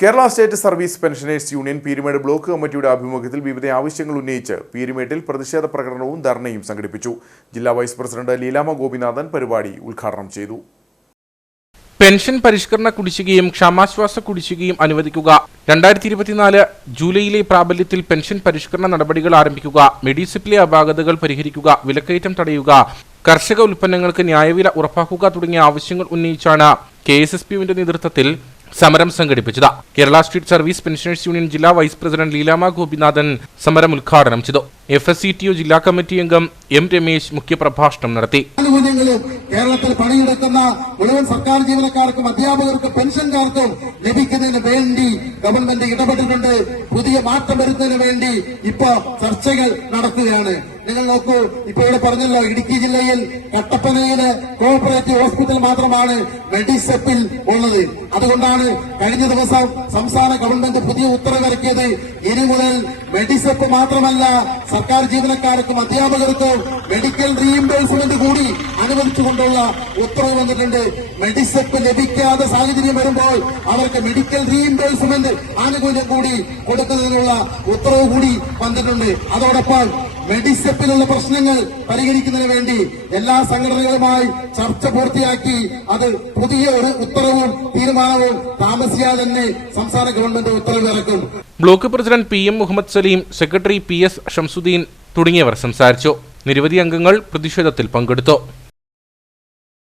Kerala state service pensioners union Peermade block കമ്മിറ്റിയുടെ ആഭിമുഖ്യത്തിൽ വിവിധ ആവശ്യങ്ങൾ ഉന്നയിച്ച് പീരുമേട്ടിൽ പ്രതിഷേധ പ്രകടനവും ധർണയും സംഘടിപ്പിച്ചു. ജില്ലാ വൈസ് പ്രസിഡന്റ് ലീലാമ്മ ഗോപിനാഥൻ പരിപാടി ഉദ്ഘാടനം ചെയ്തു. പെൻഷൻ പരിഷ്കരണ കുടിശ്ശികയും ക്ഷാമാശ്വാസ കുടിശ്ശികയും അനുവദിക്കുക, 2024 ജൂലൈയിലെ പ്രാബല്യത്തിൽ പെൻഷൻ പരിഷ്കരണ നടപടികൾ ആരംഭിക്കുക, മെഡിസിപ്പിലെ അപാകതകൾ പരിഹരിക്കുക, വിലക്കയറ്റം തടയുക, കർഷക ഉൽപ്പന്നങ്ങൾക്ക് ന്യായവില ഉറപ്പാക്കുക തുടങ്ങിയ ആവശ്യങ്ങൾ ഉന്നയിച്ചാണ് KSSPUവിന്റെ നേതൃത്വത്തിൽ സമരം സംഘടിപ്പിച്ചത്. Kerala state service pensioners union ജില്ലാ വൈസ് പ്രസിഡന്റ് ലീലാമ്മ ഗോപിനാഥൻ സമരം ഉദ്ഘാടനം ചെയ്തു. FSCTU ജില്ലാ കമ്മിറ്റി അംഗം M രമേശ് മുഖ്യപ്രഭാഷണം നടത്തി. കേരളത്തിൽ പണിയെടുക്കുന്ന മുഴുവൻ സർക്കാർ ജീവനക്കാർക്കും അധ്യാപകർക്കും പെൻഷൻകാർക്കും ലഭിക്കുന്നതിന് വേണ്ടി ഗവൺമെന്റ് ഇടപെട്ടിട്ടുണ്ട്. പുതിയ മാറ്റം വരുന്നതിന് വേണ്ടി ഇപ്പോ ചർച്ചകൾ നടക്കുകയാണ്. നിങ്ങൾ നോക്കൂ, ഇപ്പൊ ഇവിടെ പറഞ്ഞല്ലോ, ഇടുക്കി ജില്ലയിൽ കട്ടപ്പനയില് കോഓപ്പറേറ്റീവ് ഹോസ്പിറ്റൽ മാത്രമാണ് മെഡിസെപ്പിൽ ഉള്ളത്. അതുകൊണ്ടാണ് കഴിഞ്ഞ ദിവസം സംസ്ഥാന ഗവൺമെന്റ് പുതിയ ഉത്തരവിറക്കിയത്. ഇനി മുതൽ മെഡിസെപ്പ് മാത്രമല്ല, സർക്കാർ ജീവനക്കാർക്കും അധ്യാപകർക്കും മെഡിക്കൽ റീഇംബേഴ്സ്മെന്റ് കൂടി അനുവദിച്ചുകൊണ്ടുള്ള ഉത്തരവ് വന്നിട്ടുണ്ട്. മെഡിസെപ്പ് ലഭിക്കാത്ത സാഹചര്യം വരുമ്പോൾ അവർക്ക് മെഡിക്കൽ റീഇംബേഴ്സ്മെന്റ് ആനുകൂല്യം കൂടി കൊടുക്കുന്നതിനുള്ള ഉത്തരവ് കൂടി വന്നിട്ടുണ്ട്. അതോടൊപ്പം മെഡിസെപ്പിലുള്ള പ്രശ്നങ്ങൾ പരിഹരിക്കുന്നതിന് വേണ്ടി എല്ലാ സംഘടനകളുമായി ചർച്ച പൂർത്തിയാക്കി അത് പുതിയ ഒരു ഉത്തരവും തീരുമാനവും താമസിയാതെ തന്നെ സംസ്ഥാന ഗവൺമെന്റ് ഉത്തരവ് ഇറക്കും. Block president PM Muhammad Salim, secretary PS Shamsuddin തുടങ്ങിയവർ സംസാരിച്ചു. നിരവധി അംഗങ്ങൾ പ്രതിഷേധത്തിൽ പങ്കെടുത്തു.